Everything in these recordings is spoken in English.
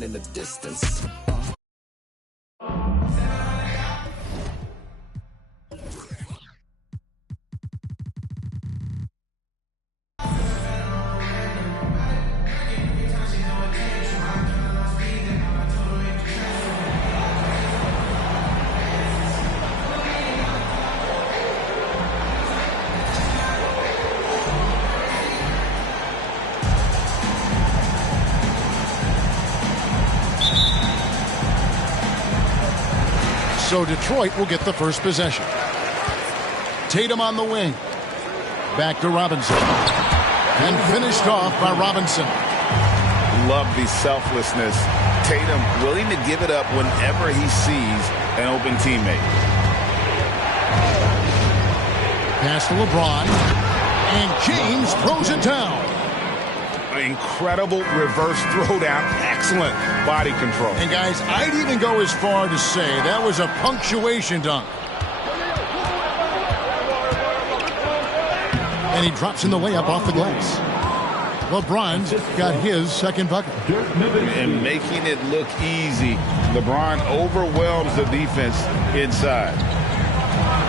playing in the distance. So Detroit will get the first possession. Tatum on the wing. Back to Robinson. And finished off by Robinson. Love the selflessness. Tatum willing to give it up whenever he sees an open teammate. Pass to LeBron. And James throws it down. Incredible reverse throwdown. Excellent body control. And guys, I'd even go as far to say that was a punctuation dunk. And he drops in the layup off the glass. LeBron's got his second bucket. And making it look easy. LeBron overwhelms the defense inside.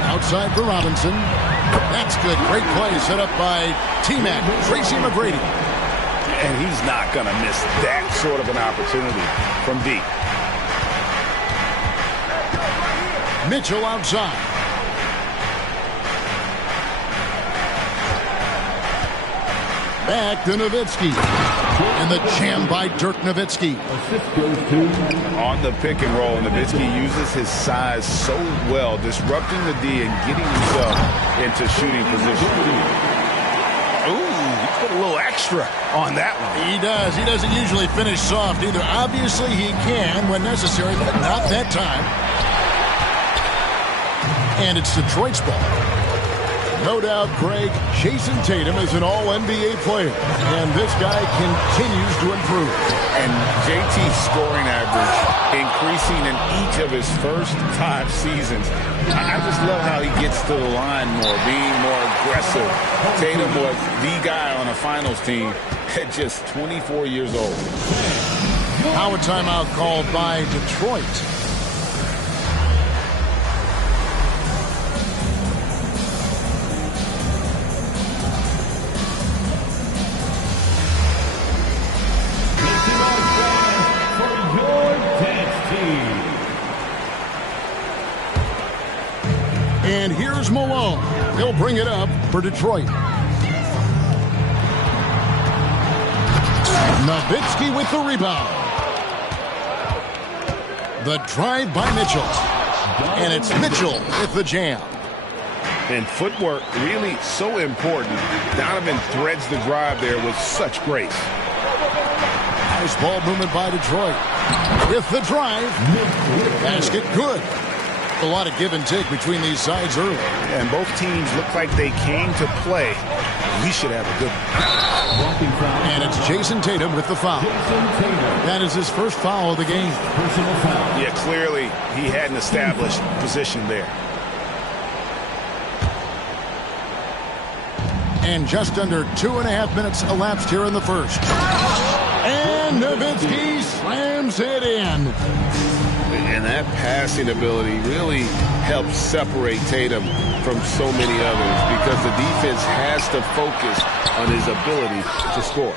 Outside for Robinson. That's good. Great play set up by T-Mac, Tracy McGrady. And he's not going to miss that sort of an opportunity from deep. Mitchell outside. Back to Nowitzki. And the jam by Dirk Nowitzki. On the pick and roll, Nowitzki uses his size so well, disrupting the D and getting himself into shooting position. Put a little extra on that one. He does. He doesn't usually finish soft either. Obviously, he can when necessary, but not that time. And it's Detroit's ball. No doubt, Greg, Jason Tatum is an all-NBA player, and this guy continues to improve. And JT's scoring average increasing in each of his first 5 seasons. I just love how he gets to the line more, being more aggressive. Tatum was the guy on a finals team at just 24 years old. Now a timeout called by Detroit. And here's Malone. He'll bring it up for Detroit. Nowitzki with the rebound. The drive by Mitchell. And it's Mitchell with the jam. And footwork really so important. Donovan threads the drive there with such grace. Nice ball movement by Detroit. With the drive. Basket good. A lot of give and take between these sides early. And both teams look like they came to play. We should have a good one. And it's Jason Tatum with the foul. That is his first foul of the game. Yeah, clearly he had an established position there. And just under 2.5 minutes elapsed here in the first. And Nowitzki slams it in. And that passing ability really helps separate Tatum from so many others because the defense has to focus on his ability to score.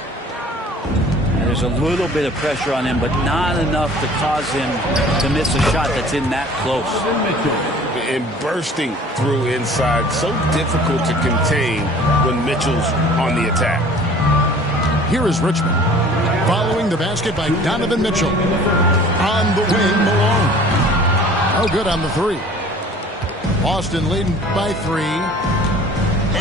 There's a little bit of pressure on him, but not enough to cause him to miss a shot that's in that close. And bursting through inside, so difficult to contain when Mitchell's on the attack. Here is Richmond. Following the basket by Donovan Mitchell. On the wing, Malone. Oh, good on the three. Boston leading by 3.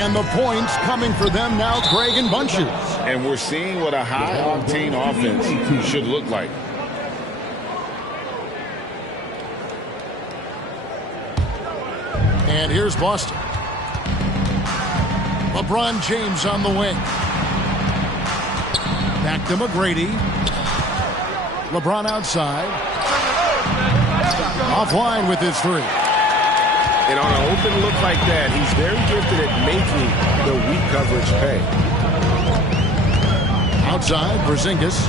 And the points coming for them now, Greg, in bunches. And we're seeing what a high-octane offense should look like. And here's Boston. LeBron James on the wing. Back to McGrady. LeBron outside. Offline with his 3. And on an open look like that, he's very gifted at making the weak coverage pay. Outside, Porzingis.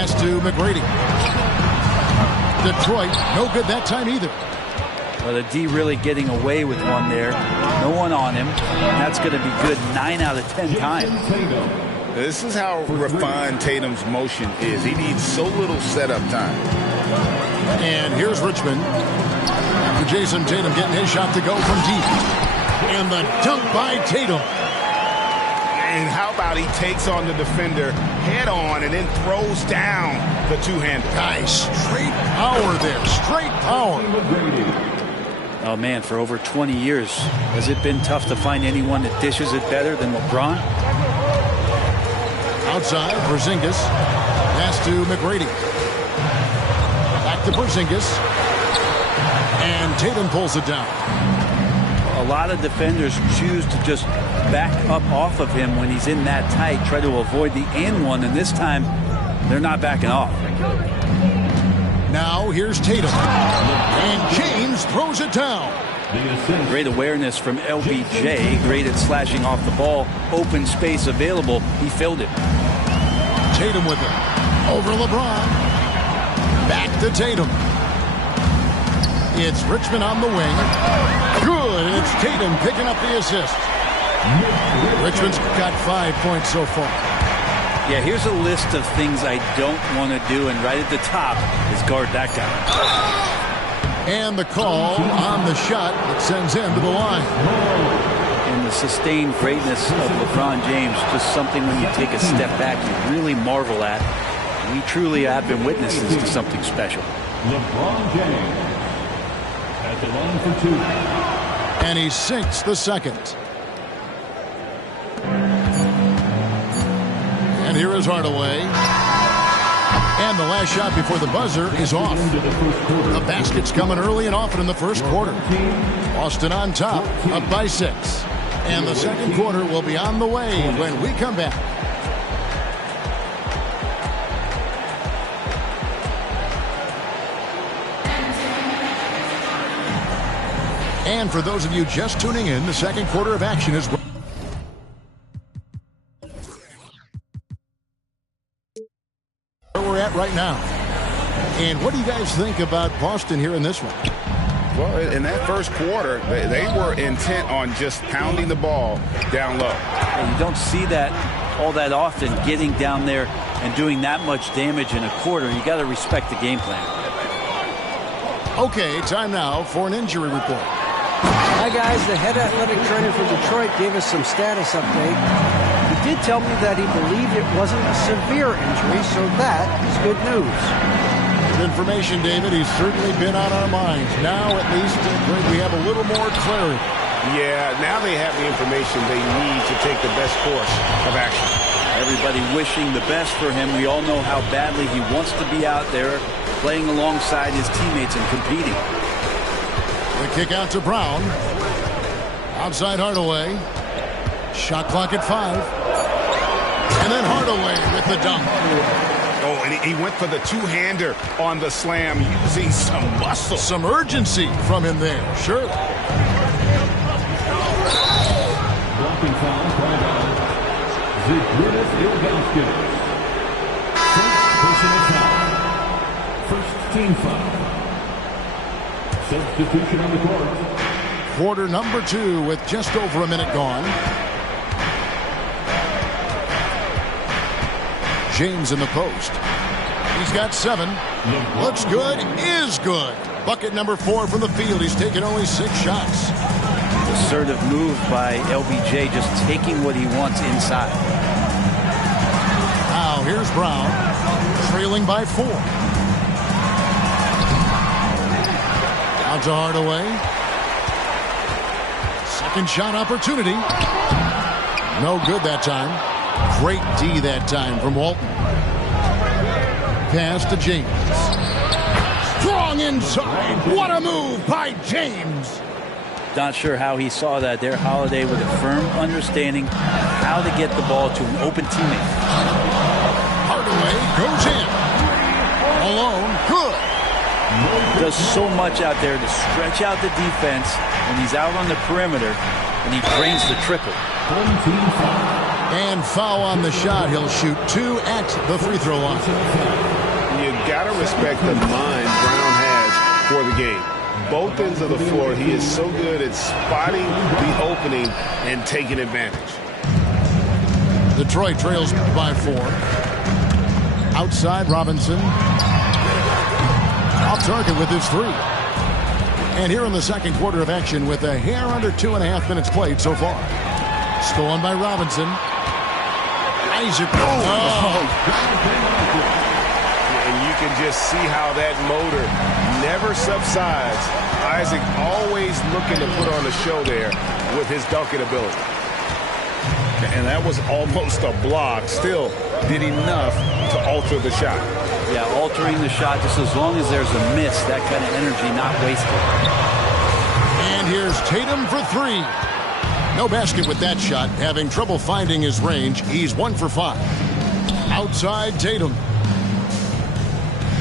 Pass to McGrady. Detroit, no good that time either. Well, the D really getting away with one there. No one on him. That's going to be good 9 out of 10 times. This is how refined Tatum's motion is. He needs so little setup time. And here's Richmond. Jason Tatum getting his shot to go from deep. And the dunk by Tatum. And how about he takes on the defender head on and then throws down the two-hander. Guys, straight power there. Straight power. Oh, man, for over 20 years, has it been tough to find anyone that dishes it better than LeBron? Outside, Porzingis. Pass to McGrady. Back to Porzingis. And Tatum pulls it down. A lot of defenders choose to just back up off of him when he's in that tight, try to avoid the and one, and this time they're not backing off. Now here's Tatum. And James throws it down. Great awareness from LBJ. Great at slashing off the ball. Open space available. He filled it. Tatum with it. Over LeBron. Back to Tatum. It's Richmond on the wing. Good. And it's Tatum picking up the assist. Richmond's got 5 points so far. Yeah, here's a list of things I don't want to do, and right at the top is guard that guy. And the call on the shot that sends him to the line. And the sustained greatness of LeBron James, just something when you take a step back you really marvel at. We truly have been witnesses to something special. LeBron James at the line for two. And he sinks the second. And here is Hardaway. And the last shot before the buzzer is off. The basket's coming early and often in the first quarter. Boston on top, up by 6. And the second quarter will be on the way when we come back. And for those of you just tuning in, the second quarter of action is where we're at right now. And what do you guys think about Boston here in this one? Well, in that first quarter, they were intent on just pounding the ball down low. And you don't see that all that often, getting down there and doing that much damage in a quarter. You got to respect the game plan. Okay, time now for an injury report. Hi, guys. The head athletic trainer for Detroit gave us some status update. He did tell me that he believed it wasn't a severe injury, so that is good news. Good information, David. He's certainly been on our minds. Now, at least, Greg, we have a little more clarity. Yeah, now they have the information they need to take the best course of action. Everybody wishing the best for him. We all know how badly he wants to be out there playing alongside his teammates and competing. The kick out to Brown. Outside Hardaway. Shot clock at 5. And then Hardaway with the dunk. Oh, and he went for the two-hander on the slam, using some muscle. Some urgency from him there, sure. Blocking foul called on Zydrunas Ilgauskas. First personal foul. First team foul. Substitution on the court. Quarter number 2 with just over a minute gone. James in the post. He's got 7. Looks good, is good. Bucket number 4 from the field. He's taken only 6 shots. Assertive move by LBJ, just taking what he wants inside. Now here's Brown, trailing by 4. Out to Hardaway. Second shot opportunity. No good that time. Great D that time from Walton. Pass to James. Strong inside. What a move by James. Not sure how he saw that there. Holiday with a firm understanding how to get the ball to an open teammate. Hardaway goes in. Alone. Good. Does so much out there to stretch out the defense when he's out on the perimeter, and he drains the triple. And foul on the shot. He'll shoot 2 at the free throw line. got to respect the mind Brown has for the game. Both ends of the floor, he is so good at spotting the opening and taking advantage. Detroit trails by 4. Outside, Robinson. Off target with his 3. And here in the second quarter of action with a hair under 2.5 minutes played so far. Stolen by Robinson. Isaac. And you can just see how that motor never subsides. Isaac always looking to put on a show there with his dunking ability. And that was almost a block. Still did enough to alter the shot. Yeah, altering the shot just as long as there's a miss, that kind of energy not wasted. And here's Tatum for 3. No basket with that shot. Having trouble finding his range. He's 1 for 5. Outside Tatum.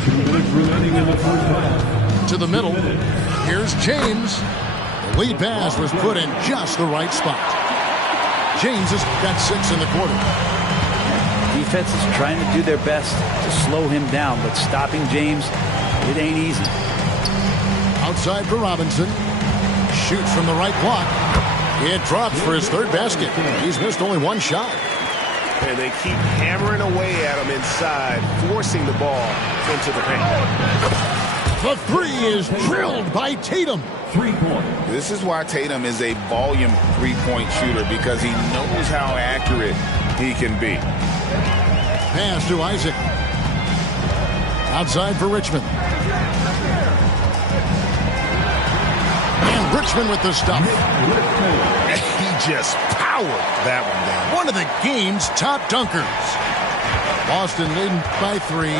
2 minutes remaining in the first half. To the middle. Here's James. The lead pass was put in just the right spot. James has got 6 in the quarter. Defense is trying to do their best to slow him down, but stopping James, it ain't easy. Outside for Robinson. Shoots from the right block. It drops for his 3rd basket. He's missed only 1 shot. And they keep hammering away at him inside, forcing the ball into the paint. The 3 is drilled by Tatum. 3-point. This is why Tatum is a volume three-point shooter, because he knows how accurate he can be. Pass to Isaac. Outside for Richmond. And Richmond with the stop. He just powered that one down. One of the game's top dunkers. Boston leading by 3.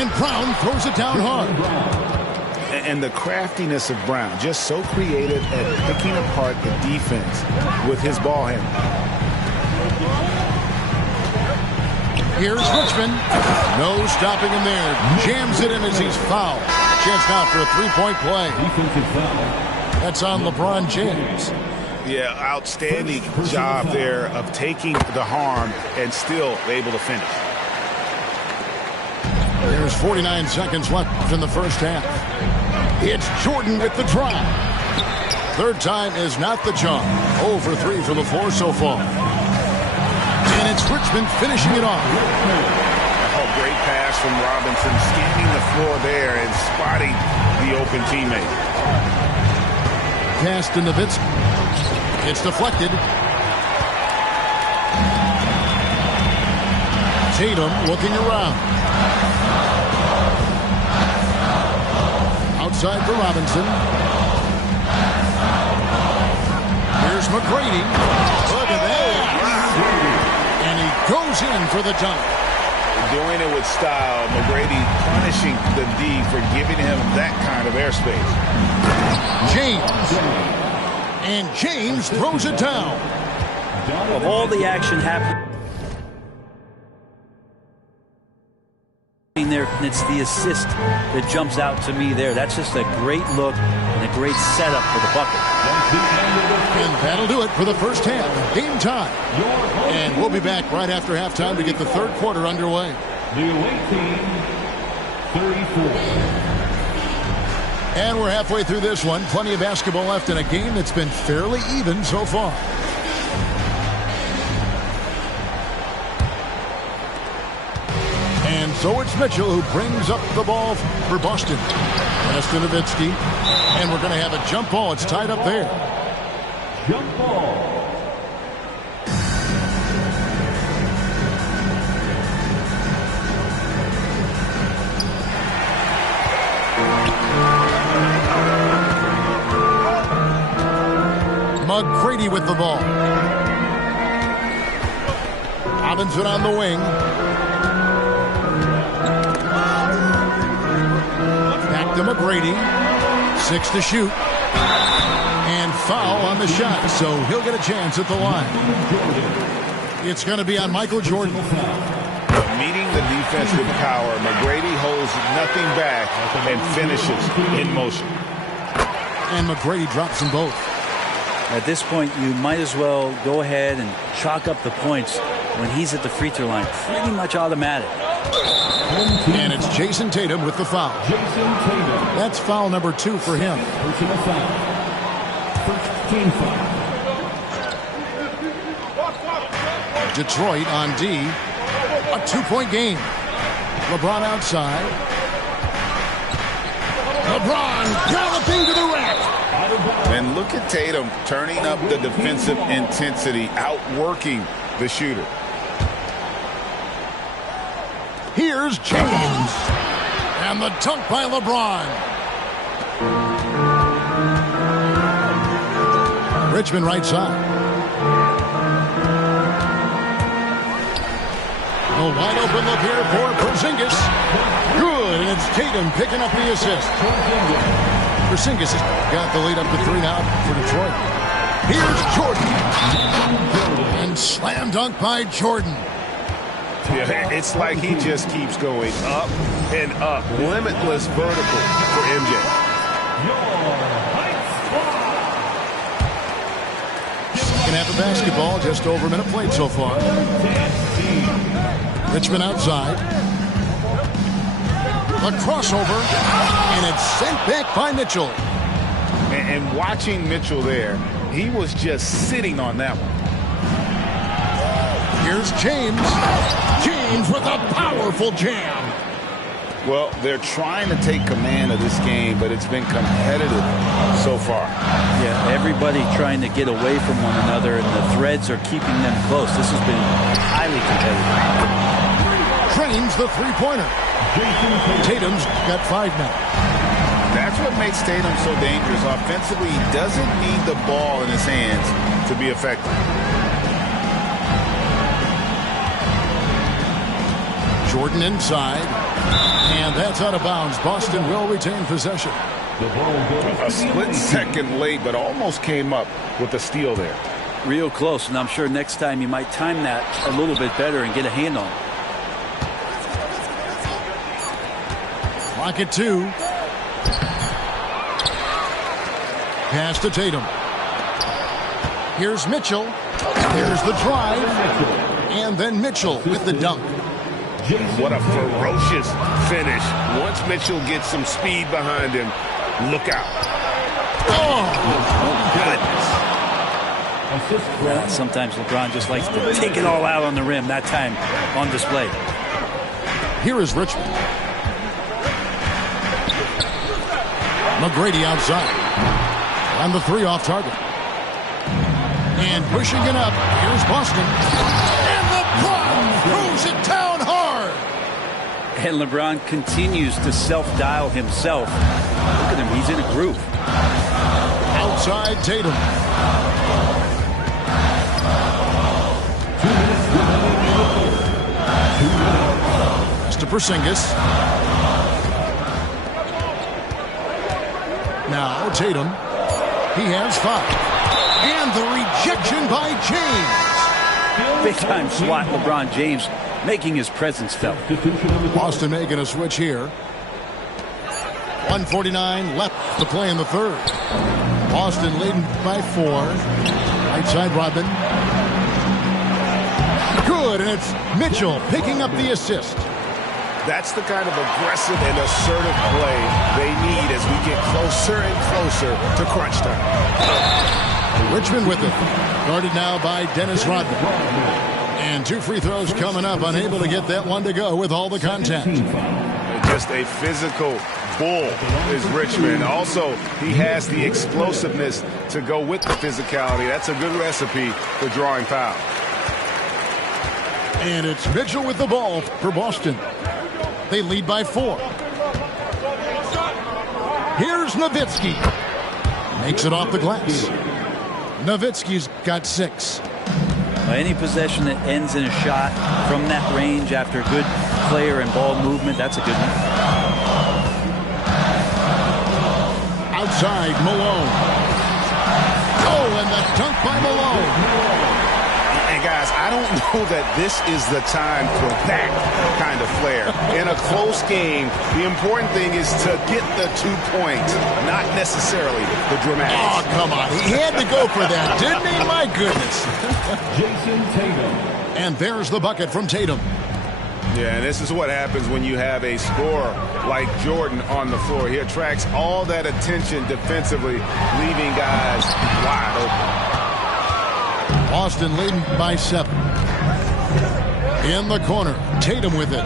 And Brown throws it down hard. And the craftiness of Brown, just so creative at picking apart the defense with his ball handling. Here's Richmond. No stopping him there. Jams it in as he's fouled. Chance now for a 3-point play. Defensive foul. That's on LeBron James. Yeah, outstanding job there of taking the harm and still able to finish. There's 49 seconds left in the first half. It's Jordan with the drive. 3rd time is not the charm. 0 for 3 from the floor so far. And it's Richmond finishing it off. Oh, great pass from Robinson, scanning the floor there and spotting the open teammate. Pass to Nowitzki. It's deflected. Tatum looking around. Outside for Robinson. Here's McGrady. Look at that. And he goes in for the dunk. Doing it with style. McGrady punishing the D for giving him that kind of airspace. James. And James throws it down. Of all the action happening there, it's the assist that jumps out to me there. That's just a great look and a great setup for the bucket. And that'll do it for the first half. Game time. And we'll be back right after halftime to get the 3rd quarter underway. The away team, 34. And we're halfway through this one. Plenty of basketball left in a game that's been fairly even so far. And so it's Mitchell who brings up the ball for Boston. Pass to Nowitzki. And we're going to have a jump ball. It's tied up there. Jump ball. McGrady with the ball. Robinson on the wing. Back to McGrady. 6 to shoot. And foul on the shot, so he'll get a chance at the line. It's going to be on Michael Jordan. Meeting the defense with power, McGrady holds nothing back and finishes in motion. And McGrady drops them both. At this point, you might as well go ahead and chalk up the points. when he's at the free throw line, pretty much automatic. And it's Jason Tatum with the foul. That's foul number 2 for him. Personal foul. First team foul. Detroit on D. A 2-point game. LeBron outside. LeBron galloping to the rack. And look at Tatum turning up the defensive intensity, outworking the shooter. Here's James. And the dunk by LeBron. Richmond right side. A wide open look here for Porzingis. Good, and it's Tatum picking up the assist. Porzingis has got the lead up to 3 now for Detroit. Here's Jordan. And slam dunk by Jordan. Yeah, it's like he just keeps going up and up. Limitless vertical for MJ. Second half of basketball, just over a minute played so far. Richmond outside. A crossover, and it's sent back by Mitchell. And watching Mitchell there, he was just sitting on that one. Here's James. James with a powerful jam. Well, they're trying to take command of this game, but it's been competitive so far. Yeah, everybody trying to get away from one another, and the threads are keeping them close. This has been highly competitive. Trains the three-pointer. Tatum's got 5 now. That's what makes Tatum so dangerous. Offensively, he doesn't need the ball in his hands to be effective. Jordan inside. And that's out of bounds. Boston will retain possession. A split second late, but almost came up with a steal there. Real close, and I'm sure next time you might time that a little bit better and get a hand on it. Clock at 2. Pass to Tatum. Here's Mitchell. There's the drive. And then Mitchell with the dunk. What a ferocious finish. Once Mitchell gets some speed behind him, look out. Oh, goodness. Sometimes LeBron just likes to take it all out on the rim, that time on display. Here is Richmond. McGrady outside. On the 3 off target. And pushing it up. Here's Boston. And LeBron throws it down hard. And LeBron continues to self-dial himself. Look at him. He's in a groove. Outside Tatum. Pass to Porzingis. Now Tatum. He has 5. And the rejection by James. Big time swat, LeBron James making his presence felt. Boston making a switch here. 1:49 left to play in the third. Boston leading by 4. Right side Rodman. Good, and it's Mitchell picking up the assist. That's the kind of aggressive and assertive play they need as we get closer and closer to crunch time. Richmond with it. Guarded now by Dennis Rodman. And 2 free throws coming up. Unable to get that one to go with all the contact. Just a physical bull is Richmond. Also, he has the explosiveness to go with the physicality. That's a good recipe for drawing foul. And it's Mitchell with the ball for Boston. They lead by 4. Here's Nowitzki. Makes it off the glass. Nowitzki's got 6. Any possession that ends in a shot from that range after good player and ball movement, that's a good one. Outside, Malone. Oh, and the dunk by Malone. And guys, I don't know that this is the time for that kind of flair. In a close game, the important thing is to get the 2 points, not necessarily the dramatics. Oh, come on. He had to go for that, didn't he? My goodness. Jason Tatum. And there's the bucket from Tatum. Yeah, and this is what happens when you have a scorer like Jordan on the floor. He attracts all that attention defensively, leaving guys wide open. Boston leading by 7. In the corner, Tatum with it.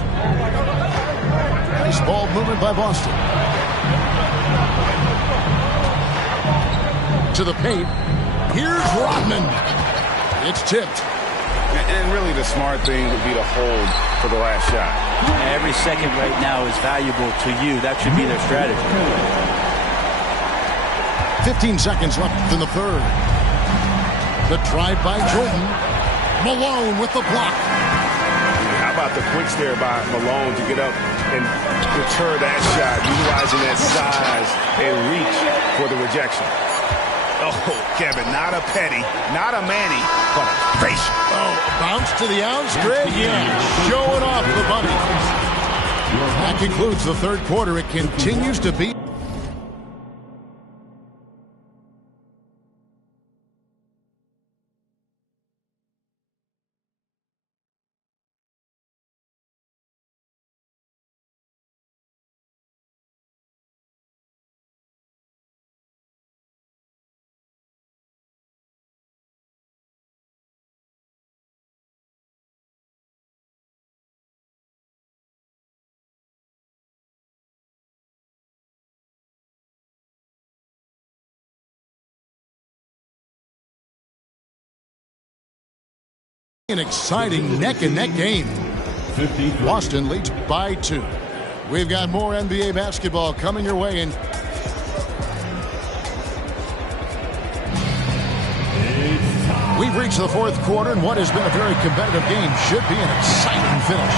Nice ball movement by Boston. To the paint. Here's Rodman. It's tipped. And really the smart thing would be to hold for the last shot. Every second right now is valuable to you. That should be their strategy. 15 seconds left in the third. The drive by Jordan. Malone with the block. How about the quicks there by Malone to get up and deter that shot, utilizing that size and reach for the rejection. Oh, Kevin, not a Petty, not a Manny, but a facial. Oh, bounce to the outs, Greg. Yeah, showing off the bunny. That concludes the third quarter. It continues to be. An exciting neck-and-neck game. Boston leads by 2. We've got more NBA basketball coming your way. And we've reached the fourth quarter, and what has been a very competitive game should be an exciting finish.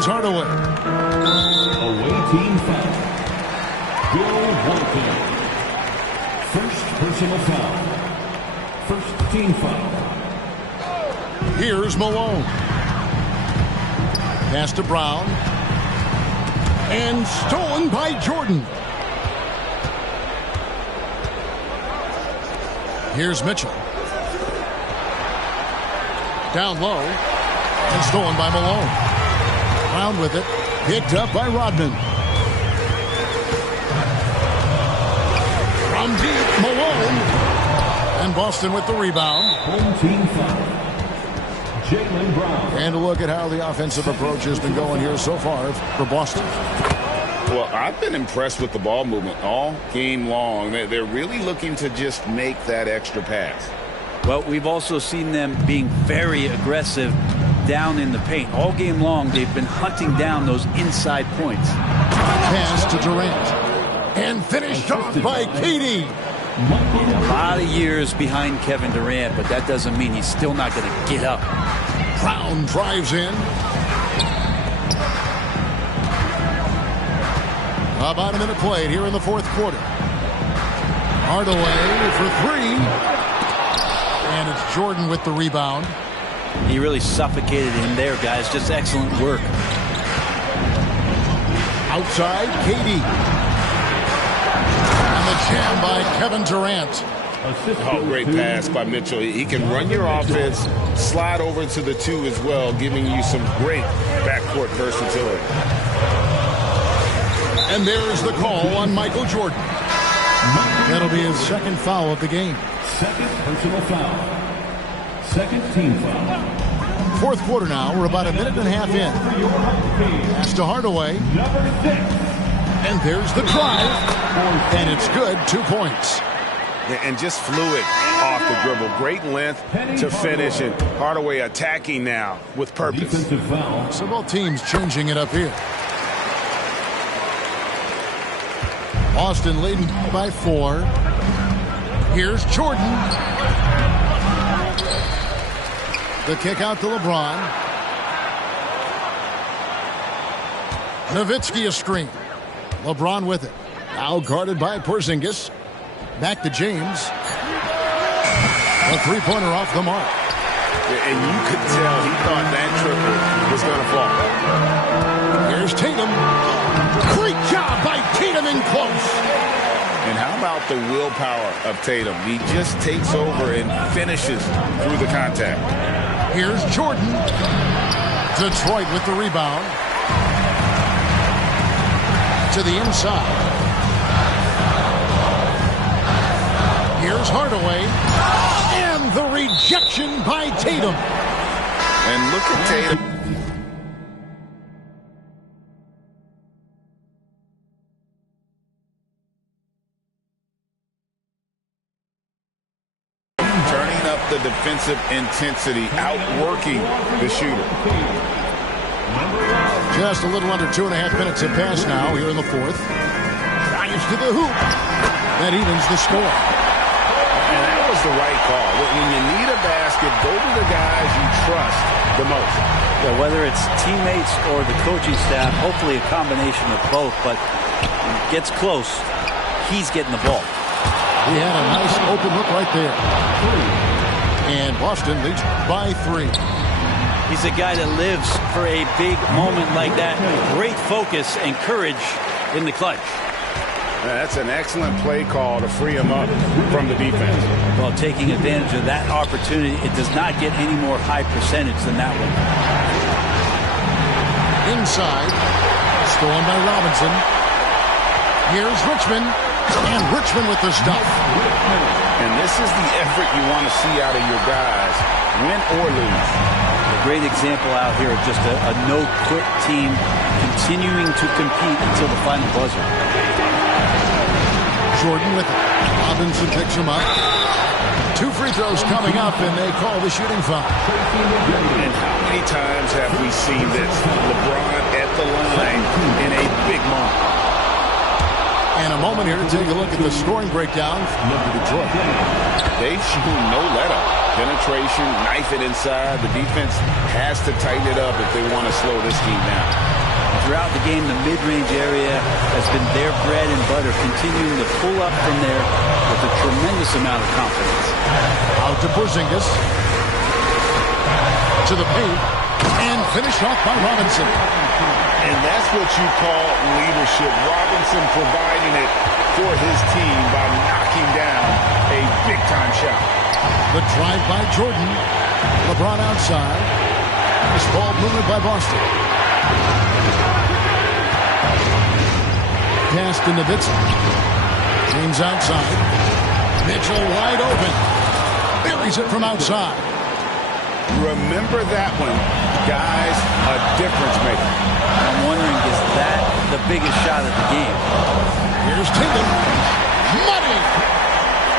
Hardaway. Away team foul. Bill Walton. First personal foul. First team foul. Here's Malone. Pass to Brown. And stolen by Jordan. Here's Mitchell. Down low. And stolen by Malone. Brown with it. Picked up by Rodman. From deep, Malone. And Boston with the rebound. Home team foul. Jaylen Brown. And a look at how the offensive approach has been going here so far for Boston. Well, I've been impressed with the ball movement all game long. They're really looking to just make that extra pass. Well, we've also seen them being very aggressive down in the paint. All game long, they've been hunting down those inside points. Pass to Durant. And finished off by KD. A lot of years behind Kevin Durant, but that doesn't mean he's still not going to get up. Brown drives in. About a minute played here in the fourth quarter. Hardaway for 3. And it's Jordan with the rebound. He really suffocated him there, guys. Just excellent work. Outside, KD. And the jam by Kevin Durant. Oh, great pass by Mitchell. He can run your offense, slide over to the 2 as well, giving you some great backcourt versatility. And there's the call on Michael Jordan. That'll be his second foul of the game. Second personal foul. Second team foul. Fourth quarter now. We're about a minute and a half in. Pass to Hardaway. Number 6. And there's the drive. And it's good. 2 points. And just fluid off the dribble. Great length to finish. And Hardaway attacking now with purpose. Defensive foul. So both teams changing it up here. Boston leading by 4. Here's Jordan. The kick out to LeBron. Nowitzki a screen. LeBron with it. Now guarded by Porzingis. Back to James. A three-pointer off the mark. And you could tell he thought that triple was going to fall. Here's Tatum. Great job by Tatum in close. And how about the willpower of Tatum? He just takes over and finishes through the contact. Here's Jordan. Detroit with the rebound. To the inside. Here's Hardaway. And the rejection by Tatum. And look at Tatum. Turning up the defensive intensity, outworking the shooter. Just a little under 2.5 minutes have passed now here in the fourth. Drives to the hoop. That evens the score. And that was the right call. When you need a basket, go to the guys you trust the most. Yeah, whether it's teammates or the coaching staff, hopefully a combination of both, but when it gets close, he's getting the ball. He had a nice open look right there. And Boston leads by 3. He's a guy that lives for a big moment like that. Great focus and courage in the clutch. That's an excellent play call to free him up from the defense. Well, taking advantage of that opportunity, it does not get any more high percentage than that one. Inside. Stolen by Robinson. Here's Richmond. And Richmond with the stuff. And this is the effort you want to see out of your guys, win or lose. A great example out here of just a no-quit team continuing to compete until the final buzzer. Jordan with it. Robinson picks him up. 2 free throws coming up, and they call the shooting foul. And how many times have we seen this? LeBron at the line in a big moment. And a moment here to take a look at the scoring breakdown from Detroit. They've shown no let-up. Penetration, knife it inside. The defense has to tighten it up if they want to slow this team down. Throughout the game, the mid-range area has been their bread and butter, continuing to pull up from there with a tremendous amount of confidence. Out to Porzingis. To the paint. And finished off by Robinson. And that's what you call leadership. Robinson providing it for his team by knocking down a big-time shot. The drive by Jordan. LeBron outside. This ball movement by Boston. Pass to Nowitzki. James outside. Mitchell wide open. Buries it from outside. Remember that one. Guys, a difference maker. I'm wondering, is that the biggest shot of the game? Here's Tatum. Money!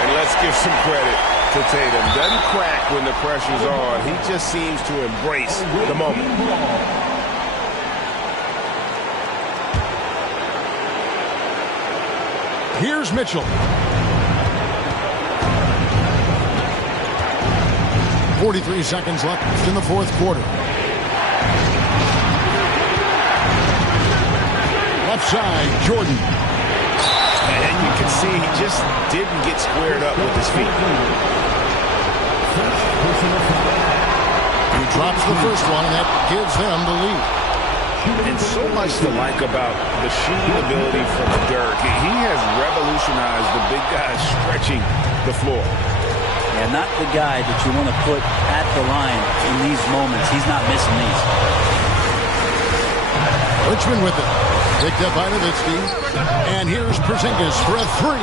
And let's give some credit to Tatum. Doesn't crack when the pressure's on. He just seems to embrace the moment. Here's Mitchell. 43 seconds left in the fourth quarter. Left side, Jordan. And you can see he just didn't get squared up with his feet. He drops the first one, and that gives them the lead. And so much to like about the shooting ability from Dirk. He has revolutionized the big guys stretching the floor. Yeah, not the guy that you want to put at the line in these moments. He's not missing these. Richmond with it. Picked up by Nowitzki. And here's Porzingis for a 3.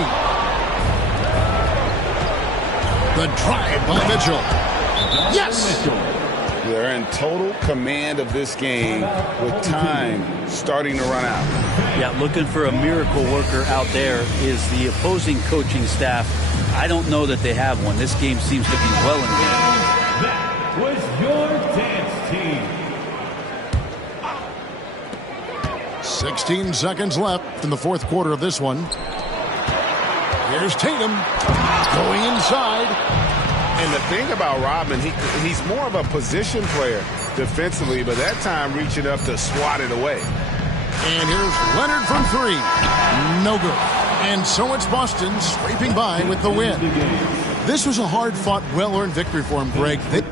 The drive by Mitchell. Yes! They're in total command of this game with time starting to run out. Yeah, looking for a miracle worker out there is the opposing coaching staff. I don't know that they have one. This game seems to be well in hand. That was your dance team. 16 seconds left in the fourth quarter of this one. Here's Tatum going inside. And the thing about Rodman, he's more of a position player defensively, but that time reaching up to swat it away. And here's Leonard from three. No good. And so it's Boston scraping by with the win. This was a hard-fought, well-earned victory for him, Greg. They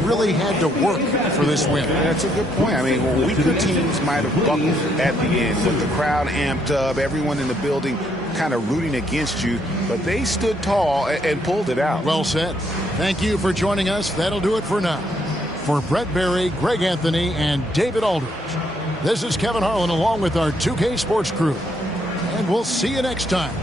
really had to work for this win. That's a good point. I mean, weaker teams might have buckled at the end with the crowd amped up, everyone in the building kind of rooting against you, but they stood tall and pulled it out. Well said. Thank you for joining us. That'll do it for now. For Brett Berry, Greg Anthony, and David Aldridge, this is Kevin Harlan along with our 2K Sports crew. And we'll see you next time.